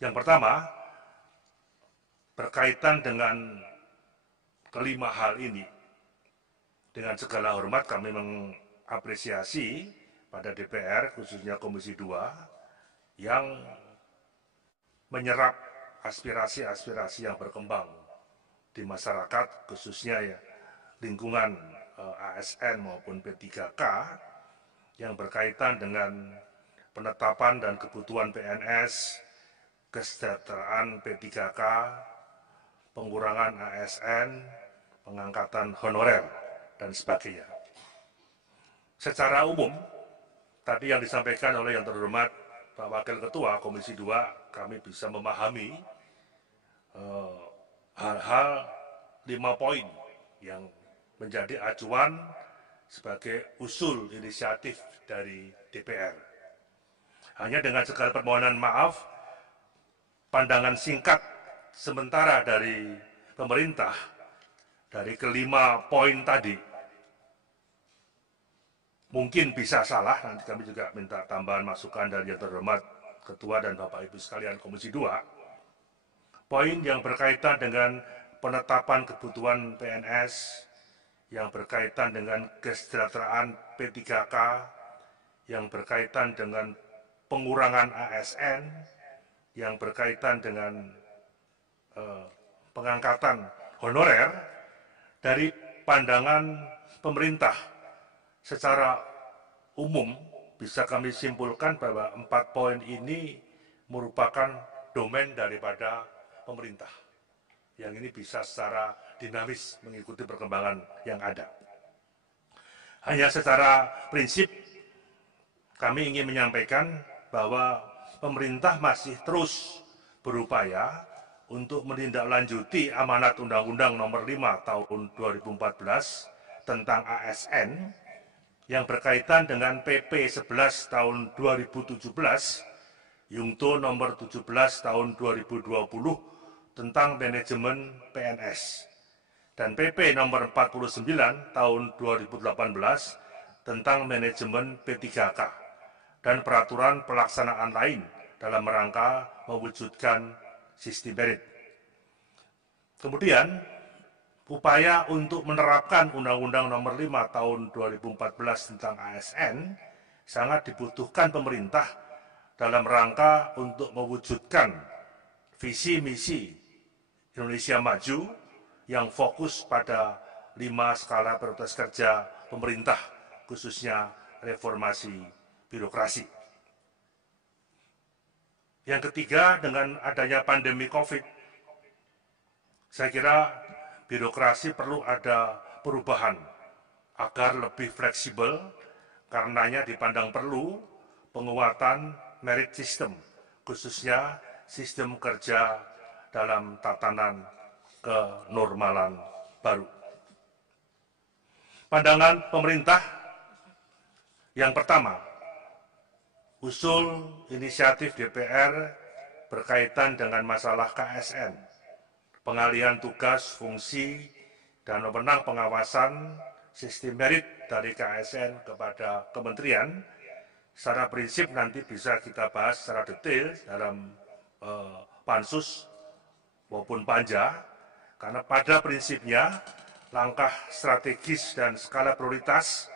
Yang pertama, berkaitan dengan kelima hal ini, dengan segala hormat kami mengapresiasi pada DPR, khususnya Komisi 2, yang menyerap aspirasi-aspirasi yang berkembang di masyarakat, khususnya ya lingkungan ASN maupun P3K, yang berkaitan dengan penetapan dan kebutuhan PNS, kesejahteraan P3K, pengurangan ASN, pengangkatan honorer, dan sebagainya. Secara umum, tadi yang disampaikan oleh yang terhormat Pak Wakil Ketua Komisi 2, kami bisa memahami hal-hal 5 poin yang menjadi acuan sebagai usul inisiatif dari DPR. Hanya dengan segala permohonan maaf, pandangan singkat sementara dari pemerintah dari kelima poin tadi mungkin bisa salah. Nanti kami juga minta tambahan masukan dari yang terhormat Ketua dan Bapak Ibu sekalian Komisi 2. Poin yang berkaitan dengan penetapan kebutuhan PNS, yang berkaitan dengan kesejahteraan P3K, yang berkaitan dengan pengurangan ASN, yang berkaitan dengan pengangkatan honorer, dari pandangan pemerintah secara umum bisa kami simpulkan bahwa 4 poin ini merupakan domain daripada pemerintah. Yang ini bisa secara dinamis mengikuti perkembangan yang ada. Hanya secara prinsip kami ingin menyampaikan bahwa pemerintah masih terus berupaya untuk menindaklanjuti amanat Undang-Undang Nomor 5 Tahun 2014 tentang ASN yang berkaitan dengan PP 11 Tahun 2017, Yungto Nomor 17 Tahun 2020 tentang manajemen PNS, dan PP Nomor 49 Tahun 2018 tentang manajemen P3K, dan peraturan pelaksanaan lain dalam rangka mewujudkan sistem merit. Kemudian, upaya untuk menerapkan Undang-Undang Nomor 5 Tahun 2014 tentang ASN sangat dibutuhkan pemerintah dalam rangka untuk mewujudkan visi misi Indonesia Maju yang fokus pada 5 skala prioritas kerja pemerintah, khususnya reformasi birokrasi. Yang ketiga, dengan adanya pandemi COVID, saya kira birokrasi perlu ada perubahan agar lebih fleksibel, karenanya dipandang perlu penguatan merit system, khususnya sistem kerja dalam tatanan kenormalan baru. Pandangan pemerintah yang pertama, usul inisiatif DPR berkaitan dengan masalah KSN, pengalihan tugas, fungsi, dan wewenang pengawasan sistem merit dari KSN kepada kementerian. Secara prinsip nanti bisa kita bahas secara detail dalam pansus maupun panja, karena pada prinsipnya langkah strategis dan skala prioritas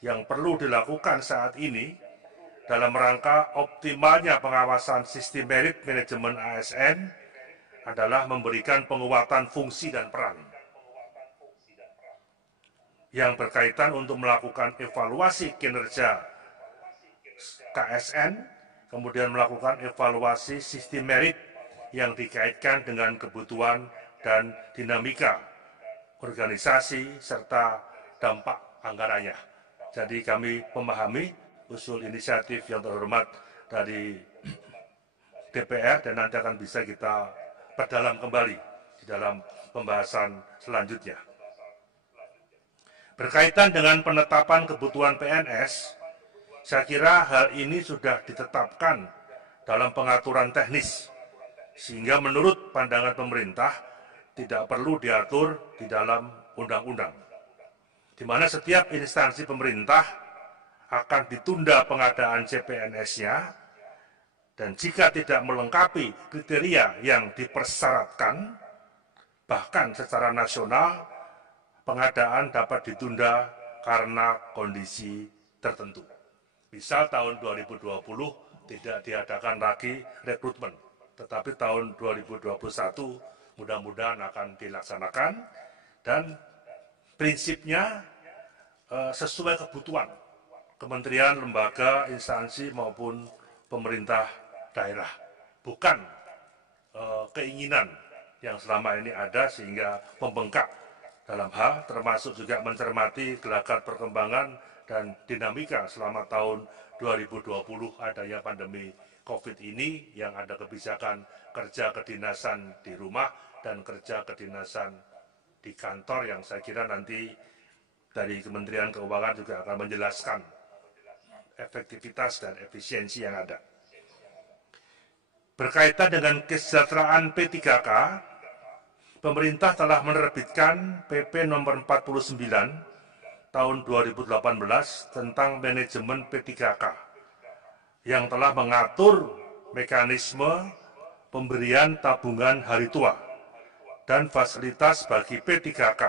yang perlu dilakukan saat ini dalam rangka optimalnya pengawasan sistem merit manajemen ASN adalah memberikan penguatan fungsi dan peran yang berkaitan untuk melakukan evaluasi kinerja KSN, kemudian melakukan evaluasi sistem merit yang dikaitkan dengan kebutuhan dan dinamika organisasi serta dampak anggarannya. Jadi kami memahami usul inisiatif yang terhormat dari DPR dan nanti akan bisa kita perdalam kembali di dalam pembahasan selanjutnya. Berkaitan dengan penetapan kebutuhan PNS, saya kira hal ini sudah ditetapkan dalam pengaturan teknis, sehingga menurut pandangan pemerintah tidak perlu diatur di dalam undang-undang, di mana setiap instansi pemerintah akan ditunda pengadaan CPNS-nya dan jika tidak melengkapi kriteria yang dipersyaratkan, bahkan secara nasional, pengadaan dapat ditunda karena kondisi tertentu. Misal tahun 2020 tidak diadakan lagi rekrutmen, tetapi tahun 2021 mudah-mudahan akan dilaksanakan, dan prinsipnya sesuai kebutuhan kementerian, lembaga, instansi maupun pemerintah daerah, bukan keinginan yang selama ini ada sehingga membengkak dalam hal, termasuk juga mencermati gelagat perkembangan dan dinamika selama tahun 2020 adanya pandemi COVID ini, yang ada kebijakan kerja kedinasan di rumah dan kerja kedinasan di kantor, yang saya kira nanti dari Kementerian Keuangan juga akan menjelaskan efektivitas dan efisiensi yang ada. Berkaitan dengan kesejahteraan P3K, pemerintah telah menerbitkan PP nomor 49 tahun 2018 tentang manajemen P3K yang telah mengatur mekanisme pemberian tabungan hari tua dan fasilitas bagi P3K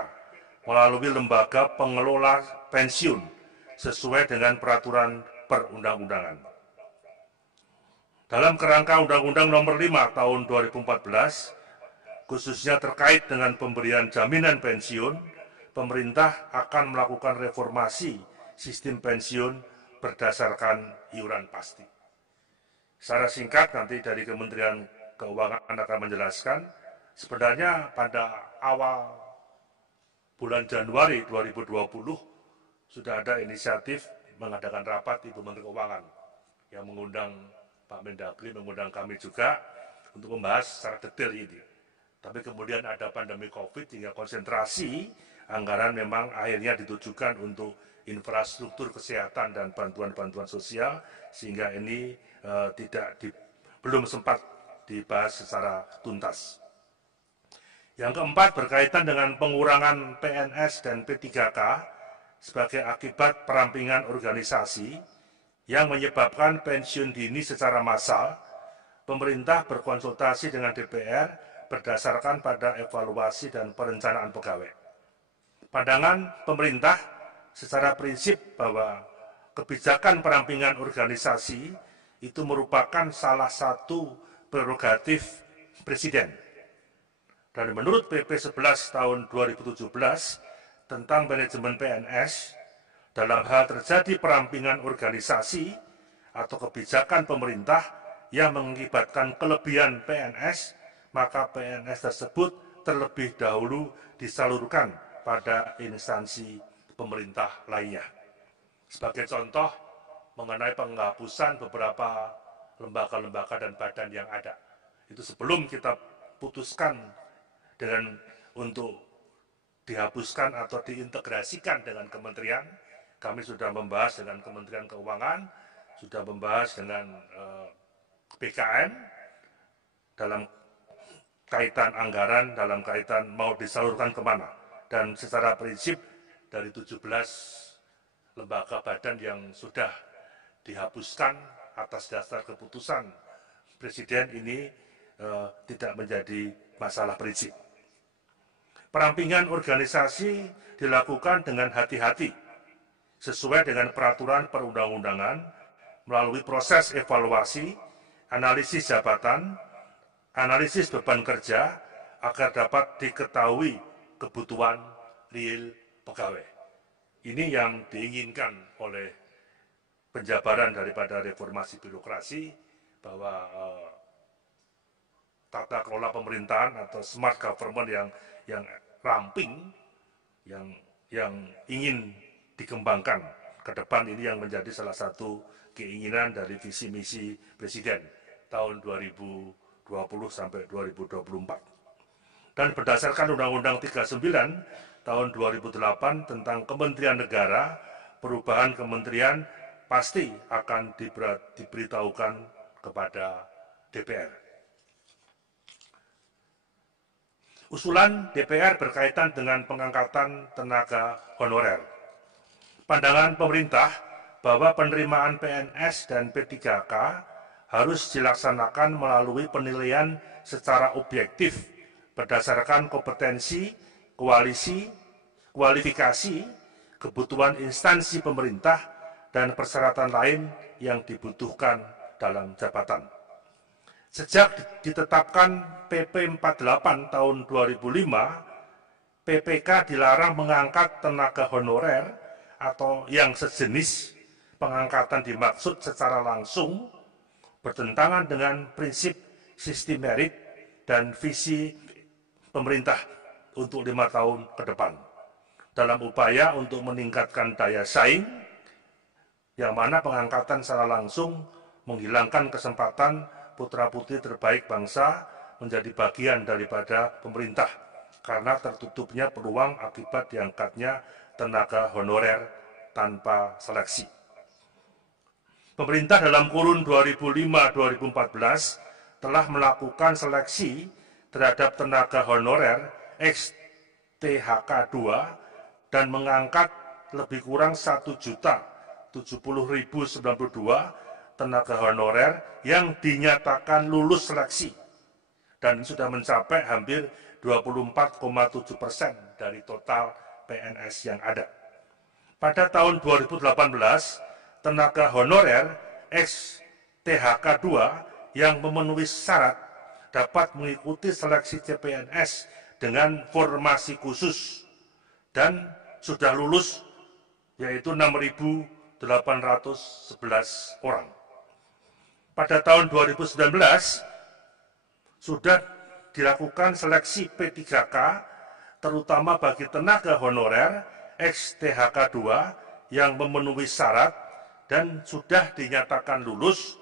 melalui lembaga pengelola pensiun sesuai dengan peraturan perundang-undangan. Dalam kerangka Undang-Undang Nomor 5 Tahun 2014, khususnya terkait dengan pemberian jaminan pensiun, pemerintah akan melakukan reformasi sistem pensiun berdasarkan iuran pasti. Secara singkat nanti dari Kementerian Keuangan akan menjelaskan, sebenarnya pada awal bulan Januari 2020 sudah ada inisiatif mengadakan rapat Ibu Menteri Keuangan yang mengundang Pak Mendagri, mengundang kami juga untuk membahas secara detail ini. Tapi kemudian ada pandemi COVID hingga konsentrasi anggaran memang akhirnya ditujukan untuk infrastruktur kesehatan dan bantuan-bantuan sosial, sehingga ini belum sempat dibahas secara tuntas. Yang keempat berkaitan dengan pengurangan PNS dan P3K sebagai akibat perampingan organisasi yang menyebabkan pensiun dini secara massal. Pemerintah berkonsultasi dengan DPR berdasarkan pada evaluasi dan perencanaan pegawai. Pandangan pemerintah secara prinsip bahwa kebijakan perampingan organisasi itu merupakan salah satu prerogatif Presiden. Dan menurut PP 11 tahun 2017 tentang manajemen PNS, dalam hal terjadi perampingan organisasi atau kebijakan pemerintah yang mengakibatkan kelebihan PNS, maka PNS tersebut terlebih dahulu disalurkan pada instansi pemerintah lainnya. Sebagai contoh, mengenai penghapusan beberapa lembaga-lembaga dan badan yang ada. Itu sebelum kita putuskan untuk dihapuskan atau diintegrasikan dengan kementerian, kami sudah membahas dengan Kementerian Keuangan, sudah membahas dengan BKN dalam kaitan anggaran, dalam kaitan mau disalurkan kemana. Dan secara prinsip dari 17 lembaga badan yang sudah dihapuskan atas dasar keputusan Presiden ini tidak menjadi masalah prinsip. Perampingan organisasi dilakukan dengan hati-hati sesuai dengan peraturan perundang-undangan melalui proses evaluasi, analisis jabatan, analisis beban kerja agar dapat diketahui kebutuhan real pegawai. Ini yang diinginkan oleh penjabaran daripada reformasi birokrasi, bahwa tata kelola pemerintahan atau smart government yang ramping, yang ingin dikembangkan ke depan, ini yang menjadi salah satu keinginan dari visi misi Presiden tahun 2020 sampai 2024. Dan berdasarkan Undang-Undang 39 tahun 2008 tentang Kementerian Negara, perubahan kementerian pasti akan diberitahukan kepada DPR. Usulan DPR berkaitan dengan pengangkatan tenaga honorer. Pandangan pemerintah bahwa penerimaan PNS dan P3K harus dilaksanakan melalui penilaian secara objektif berdasarkan kompetensi, kualifikasi, kebutuhan instansi pemerintah, dan persyaratan lain yang dibutuhkan dalam jabatan. Sejak ditetapkan PP 48 tahun 2005, PPK dilarang mengangkat tenaga honorer atau yang sejenis pengangkatan dimaksud secara langsung bertentangan dengan prinsip sistem merit dan visi pemerintah untuk 5 tahun ke depan. Dalam upaya untuk meningkatkan daya saing, yang mana pengangkatan secara langsung menghilangkan kesempatan putra-putri terbaik bangsa menjadi bagian daripada pemerintah karena tertutupnya peluang akibat diangkatnya tenaga honorer tanpa seleksi. Pemerintah dalam kurun 2005-2014 telah melakukan seleksi terhadap tenaga honorer ex-THK 2 dan mengangkat lebih kurang 1.070.092 tenaga honorer yang dinyatakan lulus seleksi dan sudah mencapai hampir 24,7% dari total PNS yang ada. Pada tahun 2018, tenaga honorer ex-THK 2 yang memenuhi syarat dapat mengikuti seleksi CPNS dengan formasi khusus dan sudah lulus yaitu 6.811 orang. Pada tahun 2019 sudah dilakukan seleksi P3K terutama bagi tenaga honorer ex-THK 2 yang memenuhi syarat dan sudah dinyatakan lulus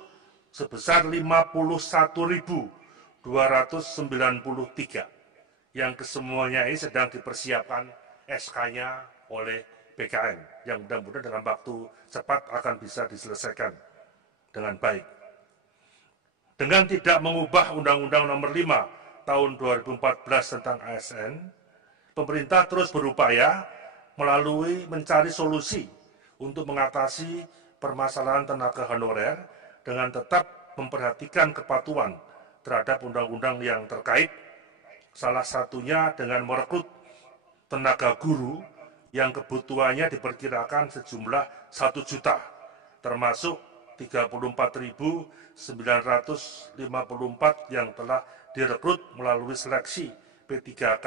sebesar 51.293 yang kesemuanya ini sedang dipersiapkan SK-nya oleh BKN yang mudah-mudahan dalam waktu cepat akan bisa diselesaikan dengan baik. Dengan tidak mengubah Undang-Undang Nomor 5 Tahun 2014 tentang ASN, pemerintah terus berupaya mencari solusi untuk mengatasi permasalahan tenaga honorer dengan tetap memperhatikan kepatuhan terhadap undang-undang yang terkait, salah satunya dengan merekrut tenaga guru yang kebutuhannya diperkirakan sejumlah 1 juta, termasuk 34.954 yang telah direkrut melalui seleksi P3K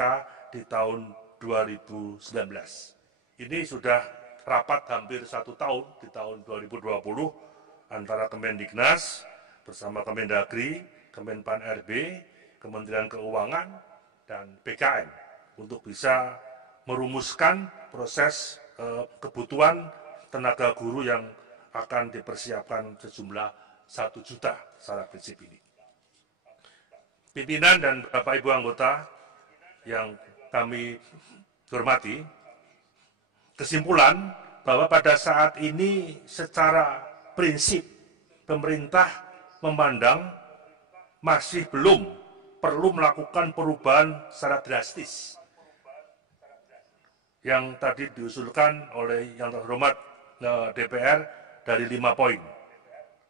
di tahun 2019. Ini sudah rapat hampir 1 tahun di tahun 2020 antara Kemendiknas bersama Kemendagri, Kemenpan RB, Kementerian Keuangan, dan BKN untuk bisa merumuskan proses kebutuhan tenaga guru yang akan dipersiapkan sejumlah 1 juta secara prinsip ini. Pimpinan dan Bapak Ibu anggota yang kami hormati, kesimpulan bahwa pada saat ini secara prinsip pemerintah memandang masih belum perlu melakukan perubahan secara drastis yang tadi diusulkan oleh yang terhormat DPR dari 5 poin.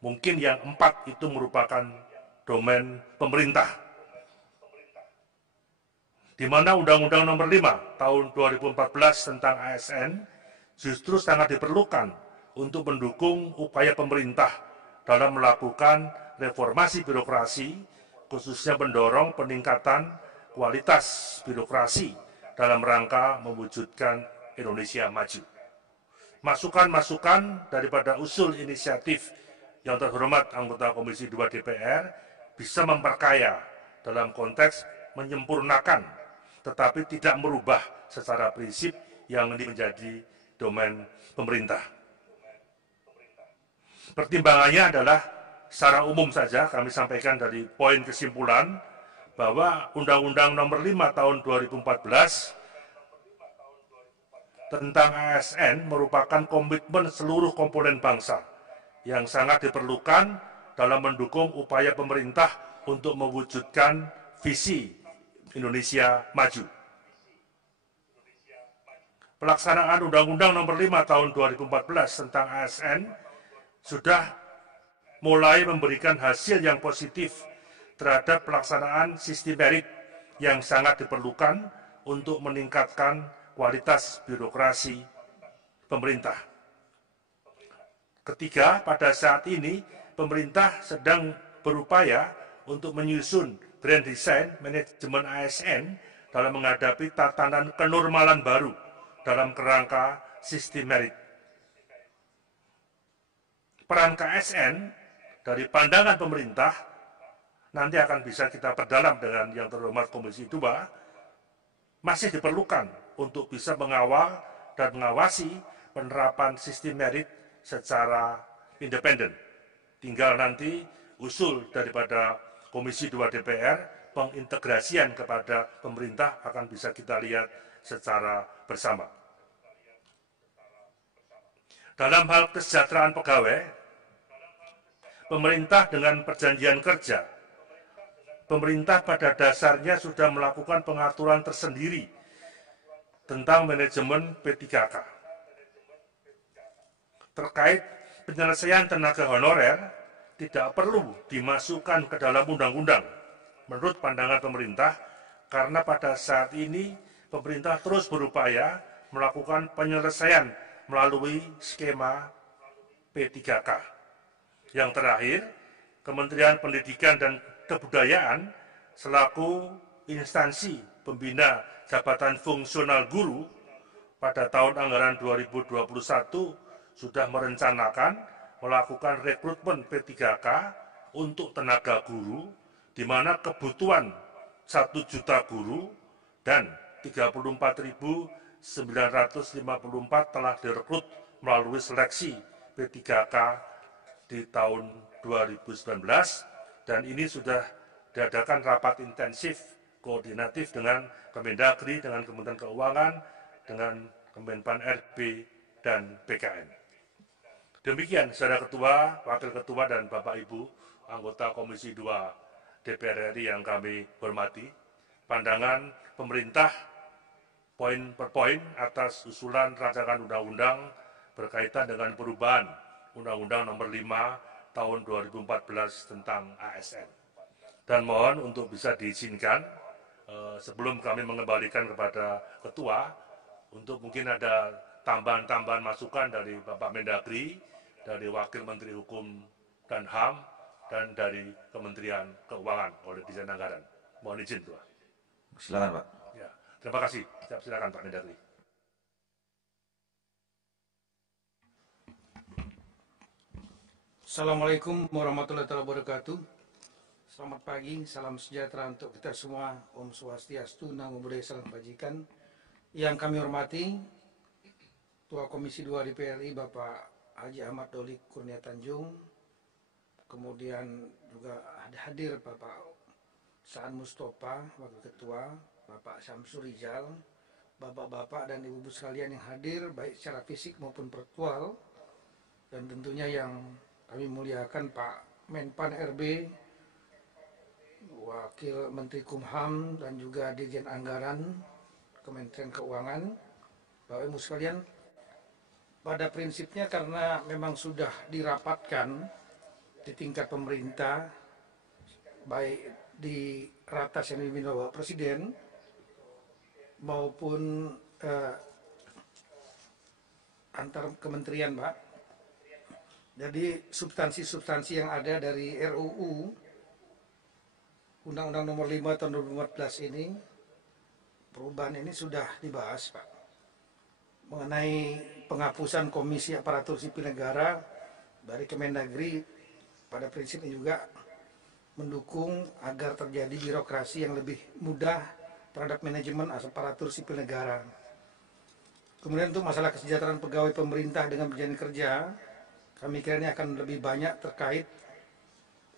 Mungkin yang 4 itu merupakan domain pemerintah. Di mana Undang-Undang Nomor 5 Tahun 2014 tentang ASN justru sangat diperlukan untuk mendukung upaya pemerintah dalam melakukan reformasi birokrasi, khususnya mendorong peningkatan kualitas birokrasi dalam rangka mewujudkan Indonesia maju. Masukan-masukan daripada usul inisiatif yang terhormat anggota Komisi 2 DPR bisa memperkaya dalam konteks menyempurnakan, tetapi tidak merubah secara prinsip yang ini menjadi domain pemerintah. Pertimbangannya adalah secara umum saja kami sampaikan dari poin kesimpulan bahwa Undang-Undang Nomor 5 Tahun 2014 tentang ASN merupakan komitmen seluruh komponen bangsa yang sangat diperlukan dalam mendukung upaya pemerintah untuk mewujudkan visi Indonesia maju. Pelaksanaan Undang-Undang Nomor 5 Tahun 2014 tentang ASN sudah mulai memberikan hasil yang positif terhadap pelaksanaan sistem merit yang sangat diperlukan untuk meningkatkan kualitas birokrasi pemerintah. Ketiga, pada saat ini pemerintah sedang berupaya untuk menyusun grand design manajemen ASN dalam menghadapi tatanan kenormalan baru dalam kerangka sistem merit. Peran KSN dari pandangan pemerintah nanti akan bisa kita perdalam dengan yang terhormat Komisi 2, masih diperlukan untuk bisa mengawal dan mengawasi penerapan sistem merit secara independen. Tinggal nanti usul daripada Komisi 2 DPR, pengintegrasian kepada pemerintah akan bisa kita lihat secara bersama. Dalam hal kesejahteraan pegawai, pemerintah dengan perjanjian kerja, pemerintah pada dasarnya sudah melakukan pengaturan tersendiri tentang manajemen P3K. Terkait penyelesaian tenaga honorer, tidak perlu dimasukkan ke dalam undang-undang, menurut pandangan pemerintah, karena pada saat ini pemerintah terus berupaya melakukan penyelesaian melalui skema P3K. Yang terakhir, Kementerian Pendidikan dan Kebudayaan selaku instansi pembina jabatan fungsional guru pada tahun anggaran 2021 sudah merencanakan melakukan rekrutmen P3K untuk tenaga guru, di mana kebutuhan 1 juta guru dan 34.954 telah direkrut melalui seleksi P3K di tahun 2019, dan ini sudah diadakan rapat intensif koordinatif dengan Kemendagri, dengan Kementerian Keuangan, dengan Kemenpan RB, dan BKN. Demikian, Saudara Ketua, Wakil Ketua, dan Bapak Ibu, anggota Komisi 2 DPR RI yang kami hormati, pandangan pemerintah poin per poin atas usulan rancangan undang-undang berkaitan dengan perubahan Undang-Undang Nomor 5 Tahun 2014 tentang ASN. Dan mohon untuk bisa diizinkan, sebelum kami mengembalikan kepada Ketua, untuk mungkin ada tambahan-tambahan masukan dari Bapak Mendagri, dari Wakil Menteri Hukum dan HAM, dan dari Kementerian Keuangan oleh Dirjen Anggaran. Mohon izin, Tuan. Silakan, Pak. Ya, terima kasih. Silakan, Pak Mendagri. Assalamualaikum warahmatullahi wabarakatuh. Selamat pagi, salam sejahtera untuk kita semua. Om Swastiastu, Namo Buddhaya, Salam Kebajikan. Yang kami hormati, Ketua Komisi 2 DPR RI Bapak Haji Ahmad Doli Kurnia Tanjung, kemudian juga hadir Bapak Saan Mustafa, Wakil Ketua, Bapak Syamsur Rizal, Bapak-bapak dan ibu-ibu sekalian yang hadir, baik secara fisik maupun virtual, dan tentunya yang kami muliakan Pak Menpan RB, Wakil Menteri Kumham, dan juga Dirjen Anggaran Kementerian Keuangan. Bapak Ibu sekalian, pada prinsipnya karena memang sudah dirapatkan di tingkat pemerintah, baik di ratas yang dipimpin Bapak Presiden maupun antar kementerian, Pak. Jadi substansi-substansi yang ada dari RUU Undang-Undang Nomor 5 Tahun 2014 ini, perubahan ini sudah dibahas, Pak, mengenai penghapusan Komisi Aparatur Sipil Negara dari Kemendagri. Pada prinsipnya juga mendukung agar terjadi birokrasi yang lebih mudah terhadap manajemen aparatur sipil negara. Kemudian untuk masalah kesejahteraan pegawai pemerintah dengan perjanjian kerja, kami kira ini akan lebih banyak terkait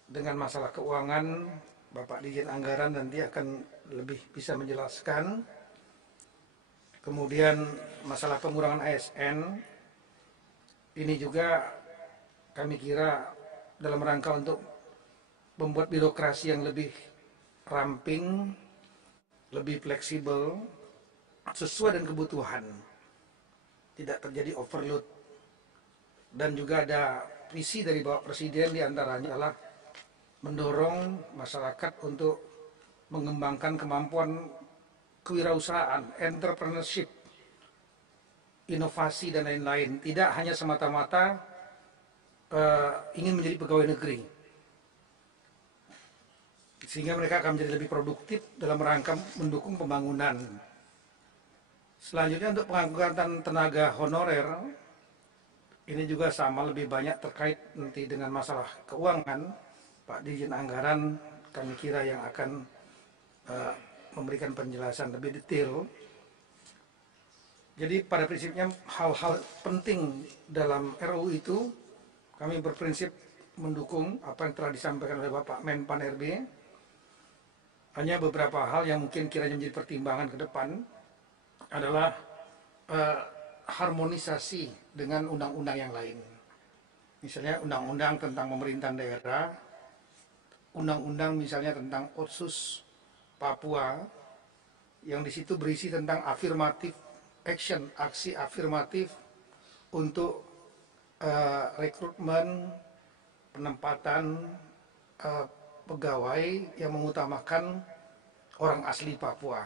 dengan masalah keuangan. Bapak Dirjen Anggaran nanti akan lebih bisa menjelaskan. Kemudian masalah pengurangan ASN, ini juga kami kira dalam rangka untuk membuat birokrasi yang lebih ramping, lebih fleksibel, sesuai dengan kebutuhan, tidak terjadi overload. Dan juga ada visi dari Bapak Presiden diantaranya adalah mendorong masyarakat untuk mengembangkan kemampuan kewirausahaan, entrepreneurship, inovasi dan lain-lain. Tidak hanya semata-mata ingin menjadi pegawai negeri, sehingga mereka akan menjadi lebih produktif dalam rangka mendukung pembangunan. Selanjutnya untuk pengangkatan tenaga honorer, ini juga sama, lebih banyak terkait nanti dengan masalah keuangan. Pak Dirjen Anggaran kami kira yang akan memberikan penjelasan lebih detail. Jadi pada prinsipnya hal-hal penting dalam RUU itu kami berprinsip mendukung apa yang telah disampaikan oleh Bapak Menpan RB. Hanya beberapa hal yang mungkin kiranya menjadi pertimbangan ke depan adalah harmonisasi dengan undang-undang yang lain. Misalnya undang-undang tentang pemerintahan daerah, undang-undang misalnya tentang Otsus Papua, yang di situ berisi tentang afirmatif action, aksi afirmatif untuk rekrutmen, penempatan pegawai yang mengutamakan orang asli Papua.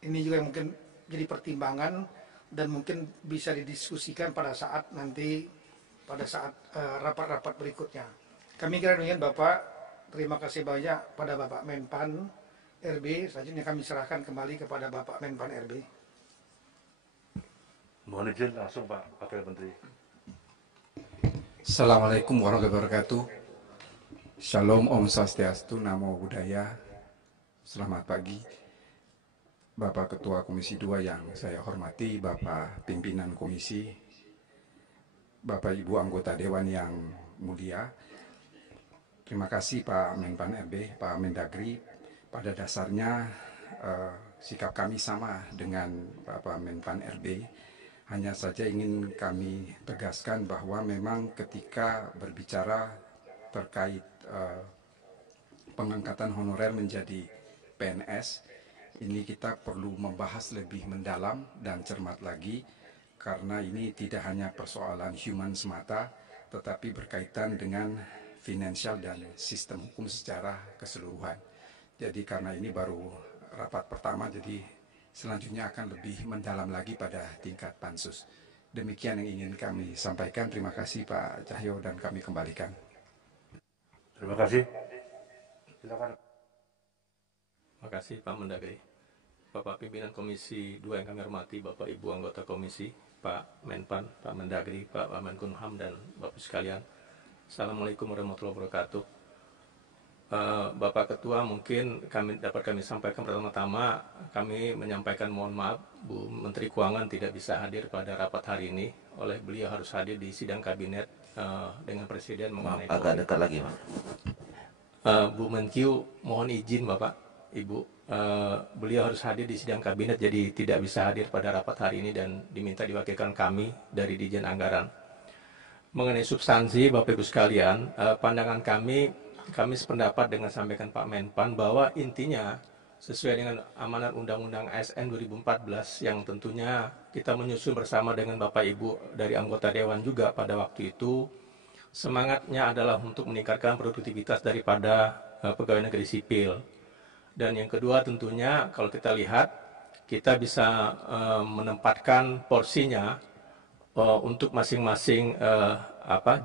Ini juga yang mungkin jadi pertimbangan dan mungkin bisa didiskusikan pada saat nanti, pada saat rapat-rapat berikutnya. Kami kira demikian Bapak. Terima kasih banyak pada Bapak Menpan RB. Selanjutnya kami serahkan kembali kepada Bapak Menpan RB. Mohon izin langsung Pak Wakil Menteri. Assalamualaikum warahmatullahi wabarakatuh. Shalom, Om Swastiastu, Namo Buddhaya. Selamat pagi Bapak Ketua Komisi 2 yang saya hormati, Bapak Pimpinan Komisi, Bapak Ibu anggota Dewan yang mulia. Terima kasih Pak Menpan RB, Pak Mendagri. Pada dasarnya sikap kami sama dengan Bapak Menpan RB. Hanya saja ingin kami tegaskan bahwa memang ketika berbicara terkait pengangkatan honorer menjadi PNS, ini kita perlu membahas lebih mendalam dan cermat lagi, karena ini tidak hanya persoalan human semata, tetapi berkaitan dengan finansial dan sistem hukum secara keseluruhan. Jadi karena ini baru rapat pertama, jadi selanjutnya akan lebih mendalam lagi pada tingkat pansus. Demikian yang ingin kami sampaikan. Terima kasih Pak Cahyo dan kami kembalikan. Terima kasih. Silakan. Terima kasih Pak Mendagri. Bapak Pimpinan Komisi 2 yang kami hormati, Bapak Ibu anggota Komisi, Pak Menpan, Pak Mendagri, Pak Menkumham, dan Bapak sekalian. Assalamualaikum warahmatullahi wabarakatuh. Bapak Ketua, mungkin dapat kami sampaikan pertama-tama, kami menyampaikan mohon maaf, Bu Menteri Keuangan tidak bisa hadir pada rapat hari ini, oleh beliau harus hadir di sidang kabinet dengan Presiden mengenai agak dekat lagi Pak. Bu Menkyu, mohon izin Bapak, Ibu, beliau harus hadir di sidang kabinet, jadi tidak bisa hadir pada rapat hari ini dan diminta diwakilkan kami dari Dirjen Anggaran. Mengenai substansi, Bapak Ibu sekalian, pandangan kami sependapat dengan sampaikan Pak Menpan bahwa intinya sesuai dengan amanat Undang-Undang ASN 2014 yang tentunya kita menyusun bersama dengan Bapak Ibu dari anggota Dewan juga pada waktu itu, semangatnya adalah untuk meningkatkan produktivitas daripada pegawai negeri sipil. Dan yang kedua tentunya kalau kita lihat, kita bisa menempatkan porsinya untuk masing-masing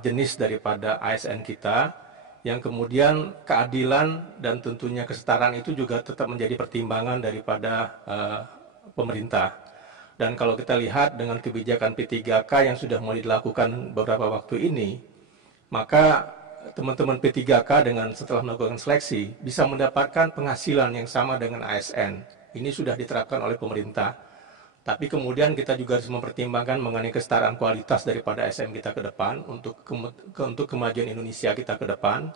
jenis daripada ASN kita, yang kemudian keadilan dan tentunya kesetaraan itu juga tetap menjadi pertimbangan daripada pemerintah. Dan kalau kita lihat dengan kebijakan P3K yang sudah mulai dilakukan beberapa waktu ini, maka teman-teman P3K dengan setelah melakukan seleksi bisa mendapatkan penghasilan yang sama dengan ASN. Ini sudah diterapkan oleh pemerintah. Tapi kemudian kita juga harus mempertimbangkan mengenai kesetaraan kualitas daripada ASN kita ke depan untuk kemajuan Indonesia kita ke depan.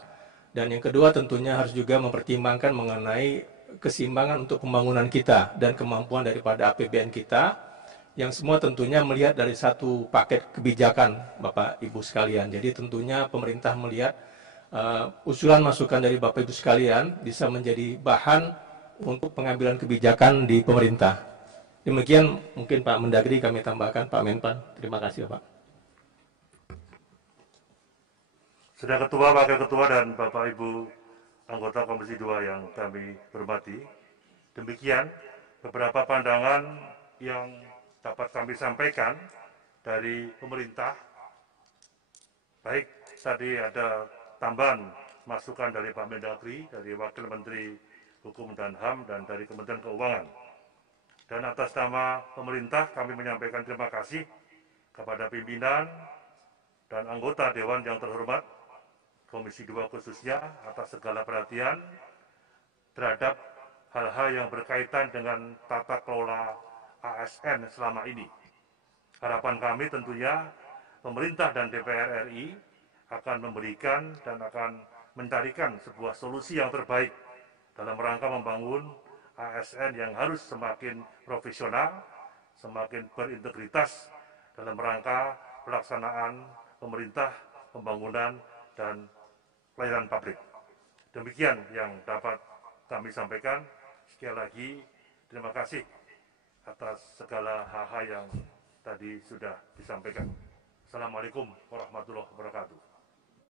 Dan yang kedua tentunya harus juga mempertimbangkan mengenai keseimbangan untuk pembangunan kita dan kemampuan daripada APBN kita, yang semua tentunya melihat dari satu paket kebijakan Bapak Ibu sekalian. Jadi tentunya pemerintah melihat usulan masukan dari Bapak Ibu sekalian bisa menjadi bahan untuk pengambilan kebijakan di pemerintah. Demikian mungkin Pak Mendagri kami tambahkan, Pak Menpan. Terima kasih Pak. Sudah Ketua, Wakil Ketua, dan Bapak Ibu anggota Komisi 2 yang kami hormati, demikian beberapa pandangan yang dapat kami sampaikan dari pemerintah. Baik, tadi ada tambahan masukan dari Pak Mendagri, dari Wakil Menteri Hukum dan HAM, dan dari Kementerian Keuangan. Dan atas nama pemerintah kami menyampaikan terima kasih kepada pimpinan dan anggota Dewan yang terhormat, Komisi 2 khususnya, atas segala perhatian terhadap hal-hal yang berkaitan dengan tata kelola ASN selama ini. Harapan kami tentunya pemerintah dan DPR RI akan memberikan dan akan mencarikan sebuah solusi yang terbaik dalam rangka membangun ASN yang harus semakin profesional, semakin berintegritas dalam rangka pelaksanaan pemerintah, pembangunan, dan pelayanan publik. Demikian yang dapat kami sampaikan. Sekali lagi, terima kasih atas segala hal-hal yang tadi sudah disampaikan. Assalamualaikum warahmatullahi wabarakatuh.